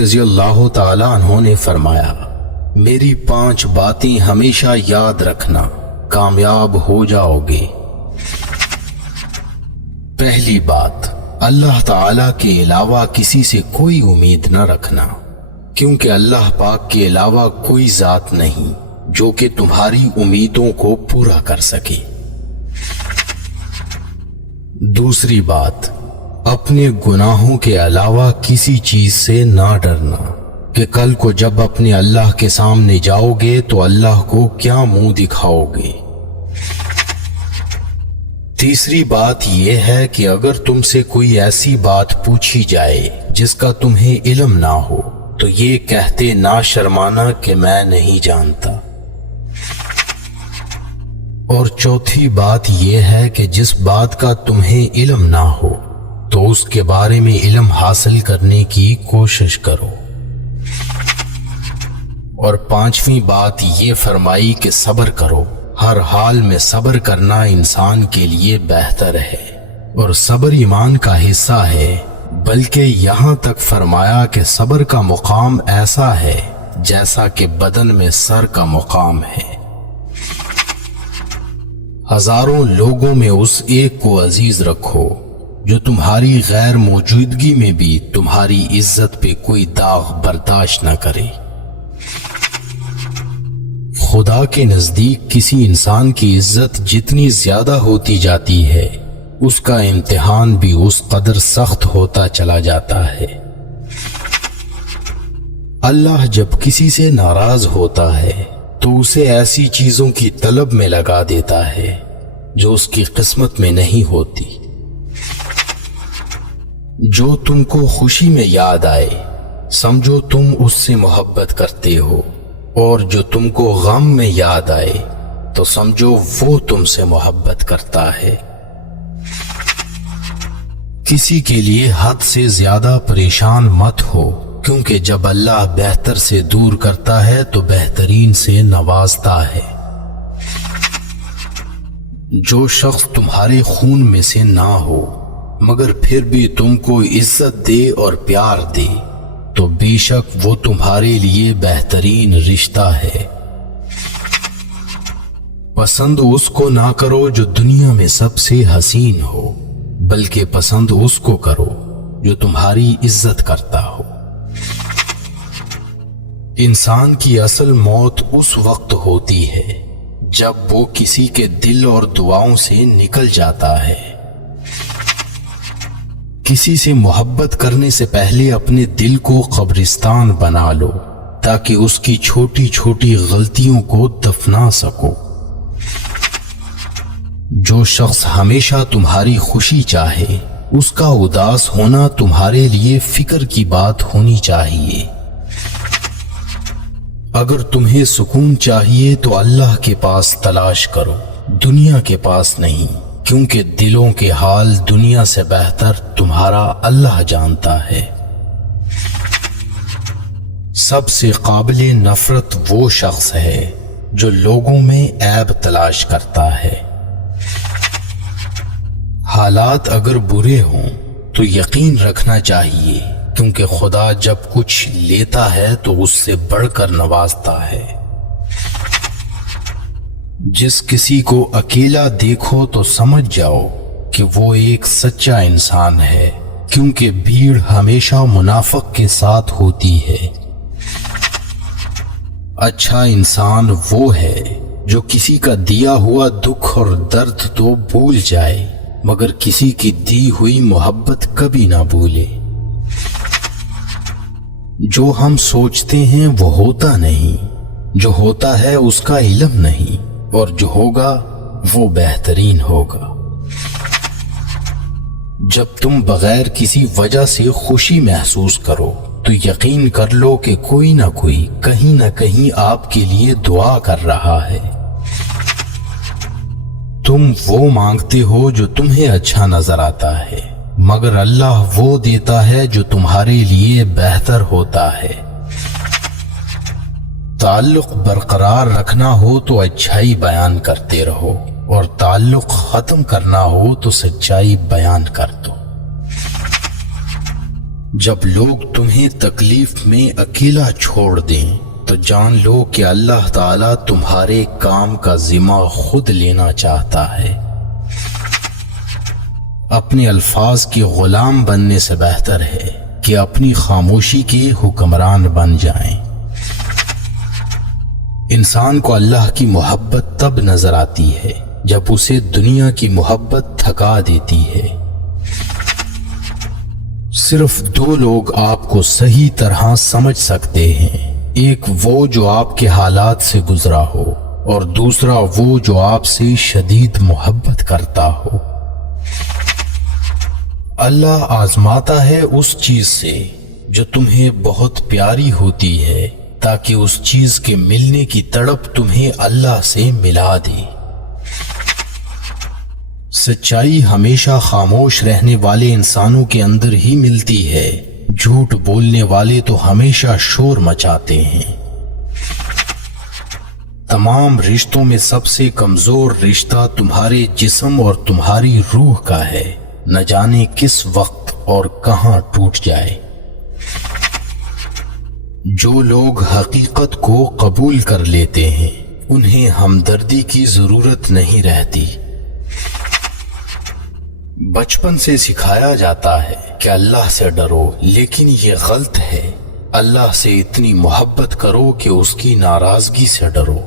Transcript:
رضی اللہ تعالی عنہ نے فرمایا، میری 5 باتیں ہمیشہ یاد رکھنا، کامیاب ہو جاؤ گے۔ پہلی بات، اللہ تعالی کے علاوہ کسی سے کوئی امید نہ رکھنا، کیونکہ اللہ پاک کے علاوہ کوئی ذات نہیں جو کہ تمہاری امیدوں کو پورا کر سکے۔ دوسری بات، اپنے گناہوں کے علاوہ کسی چیز سے نہ ڈرنا کہ کل کو جب اپنے اللہ کے سامنے جاؤ گے تو اللہ کو کیا منہ دکھاؤ گے۔ تیسری بات یہ ہے کہ اگر تم سے کوئی ایسی بات پوچھی جائے جس کا تمہیں علم نہ ہو تو یہ کہتے نہ شرمانا کہ میں نہیں جانتا۔ اور چوتھی بات یہ ہے کہ جس بات کا تمہیں علم نہ ہو تو اس کے بارے میں علم حاصل کرنے کی کوشش کرو۔ اور 5ویں بات یہ فرمائی کہ صبر کرو، ہر حال میں صبر کرنا انسان کے لیے بہتر ہے، اور صبر ایمان کا حصہ ہے، بلکہ یہاں تک فرمایا کہ صبر کا مقام ایسا ہے جیسا کہ بدن میں سر کا مقام ہے۔ ہزاروں لوگوں میں اس ایک کو عزیز رکھو جو تمہاری غیر موجودگی میں بھی تمہاری عزت پہ کوئی داغ برداشت نہ کرے۔ خدا کے نزدیک کسی انسان کی عزت جتنی زیادہ ہوتی جاتی ہے اس کا امتحان بھی اس قدر سخت ہوتا چلا جاتا ہے۔ اللہ جب کسی سے ناراض ہوتا ہے تو اسے ایسی چیزوں کی طلب میں لگا دیتا ہے جو اس کی قسمت میں نہیں ہوتی۔ جو تم کو خوشی میں یاد آئے سمجھو تم اس سے محبت کرتے ہو، اور جو تم کو غم میں یاد آئے تو سمجھو وہ تم سے محبت کرتا ہے۔ کسی کے لیے حد سے زیادہ پریشان مت ہو، کیونکہ جب اللہ بہتر سے دور کرتا ہے تو بہترین سے نوازتا ہے۔ جو شخص تمہارے خون میں سے نہ ہو مگر پھر بھی تم کو عزت دے اور پیار دے تو بے شک وہ تمہارے لیے بہترین رشتہ ہے۔ پسند اس کو نہ کرو جو دنیا میں سب سے حسین ہو، بلکہ پسند اس کو کرو جو تمہاری عزت کرتا ہو۔ انسان کی اصل موت اس وقت ہوتی ہے جب وہ کسی کے دل اور دعاؤں سے نکل جاتا ہے۔ کسی سے محبت کرنے سے پہلے اپنے دل کو قبرستان بنا لو تاکہ اس کی چھوٹی چھوٹی غلطیوں کو دفنا سکو۔ جو شخص ہمیشہ تمہاری خوشی چاہے اس کا اداس ہونا تمہارے لیے فکر کی بات ہونی چاہیے۔ اگر تمہیں سکون چاہیے تو اللہ کے پاس تلاش کرو، دنیا کے پاس نہیں، کیونکہ دلوں کے حال دنیا سے بہتر تمہارا اللہ جانتا ہے۔ سب سے قابل نفرت وہ شخص ہے جو لوگوں میں عیب تلاش کرتا ہے۔ حالات اگر برے ہوں تو یقین رکھنا چاہیے، کیونکہ خدا جب کچھ لیتا ہے تو اس سے بڑھ کر نوازتا ہے۔ جس کسی کو اکیلا دیکھو تو سمجھ جاؤ کہ وہ ایک سچا انسان ہے، کیونکہ بھیڑ ہمیشہ منافق کے ساتھ ہوتی ہے۔ اچھا انسان وہ ہے جو کسی کا دیا ہوا دکھ اور درد تو بھول جائے مگر کسی کی دی ہوئی محبت کبھی نہ بھولے۔ جو ہم سوچتے ہیں وہ ہوتا نہیں، جو ہوتا ہے اس کا علم نہیں، اور جو ہوگا وہ بہترین ہوگا۔ جب تم بغیر کسی وجہ سے خوشی محسوس کرو تو یقین کر لو کہ کوئی نہ کوئی کہیں نہ کہیں آپ کے لیے دعا کر رہا ہے۔ تم وہ مانگتے ہو جو تمہیں اچھا نظر آتا ہے، مگر اللہ وہ دیتا ہے جو تمہارے لیے بہتر ہوتا ہے۔ تعلق برقرار رکھنا ہو تو اچھائی بیان کرتے رہو، اور تعلق ختم کرنا ہو تو سچائی بیان کر دو۔ جب لوگ تمہیں تکلیف میں اکیلا چھوڑ دیں تو جان لو کہ اللہ تعالیٰ تمہارے کام کا ذمہ خود لینا چاہتا ہے۔ اپنے الفاظ کے غلام بننے سے بہتر ہے کہ اپنی خاموشی کے حکمران بن جائیں۔ انسان کو اللہ کی محبت تب نظر آتی ہے جب اسے دنیا کی محبت تھکا دیتی ہے۔ صرف دو لوگ آپ کو صحیح طرح سمجھ سکتے ہیں، ایک وہ جو آپ کے حالات سے گزرا ہو اور دوسرا وہ جو آپ سے شدید محبت کرتا ہو۔ اللہ آزماتا ہے اس چیز سے جو تمہیں بہت پیاری ہوتی ہے تاکہ اس چیز کے ملنے کی تڑپ تمہیں اللہ سے ملا دے۔ سچائی ہمیشہ خاموش رہنے والے انسانوں کے اندر ہی ملتی ہے، جھوٹ بولنے والے تو ہمیشہ شور مچاتے ہیں۔ تمام رشتوں میں سب سے کمزور رشتہ تمہارے جسم اور تمہاری روح کا ہے، نہ جانے کس وقت اور کہاں ٹوٹ جائے۔ جو لوگ حقیقت کو قبول کر لیتے ہیں انہیں ہمدردی کی ضرورت نہیں رہتی۔ بچپن سے سکھایا جاتا ہے کہ اللہ سے ڈرو، لیکن یہ غلط ہے۔ اللہ سے اتنی محبت کرو کہ اس کی ناراضگی سے ڈرو۔